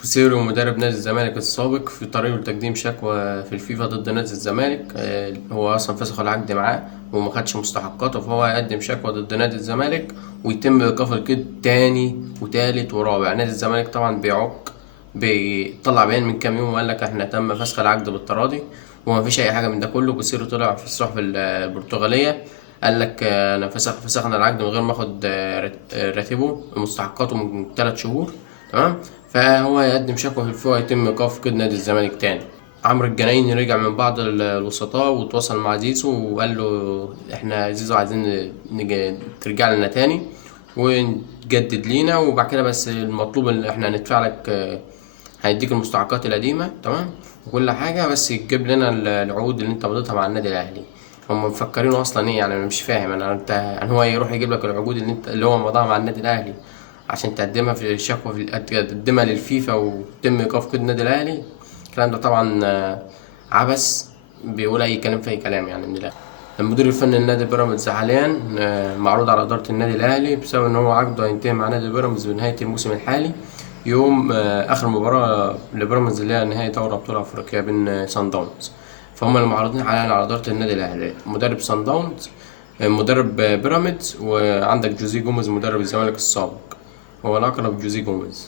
بوسيرو مدرب نادي الزمالك السابق في طريقه لتقديم شكوى في الفيفا ضد نادي الزمالك. هو اصلا فسخ العقد معاه وما خدش مستحقاته، فهو هيقدم شكوى ضد نادي الزمالك ويتم ايقاف القيد تاني وتالت ورابع. نادي الزمالك طبعا بيعق، بيطلع بيان من كام يوم وقال لك احنا تم فسخ العقد بالتراضي، وما فيش اي حاجه من ده كله. بوسيرو طلع في الصحف البرتغاليه قال لك انا فسخنا العقد من غير ما اخد راتبه مستحقاته من 3 شهور. تمام. فهو هيقدم شكوى في الفيفا يتم ايقاف قيد نادي الزمالك تاني. عمرو الجنايني رجع من بعض الوسطاء وتواصل مع زيزو وقال له احنا زيزو عايزين ترجع لنا تاني ونجدد لينا، وبعد كده بس المطلوب ان احنا هندفع لك، هيديك المستحقات القديمة تمام وكل حاجة، بس تجيب لنا العقود اللي انت مضيتها مع النادي الاهلي. هم مفكرينه اصلا ايه يعني؟ انا مش فاهم انا. انت يعني هو يروح يجيب لك العقود اللي هو مضاها مع النادي الاهلي عشان تقدمها في الشكوى، تقدمها للفيفا وتم ايقاف قيد النادي الاهلي؟ الكلام ده طبعا عبث، بيقول اي كلام في اي كلام يعني من الاخر. المدير الفني لنادي بيراميدز حاليا معروض على اداره النادي الاهلي بسبب ان هو عقده هينتهي مع نادي بيراميدز بنهايه الموسم الحالي، يوم اخر مباراه لبيراميدز اللي هي نهائي دوري ابطال افريقيا بين سان داونز. فهم المعروضين حاليا على اداره النادي الاهلي مدرب سان داونز، مدرب بيراميدز، وعندك جوزيه جوميز مدرب الزمالك السابق. هو الاقرب جوزيه جوميز.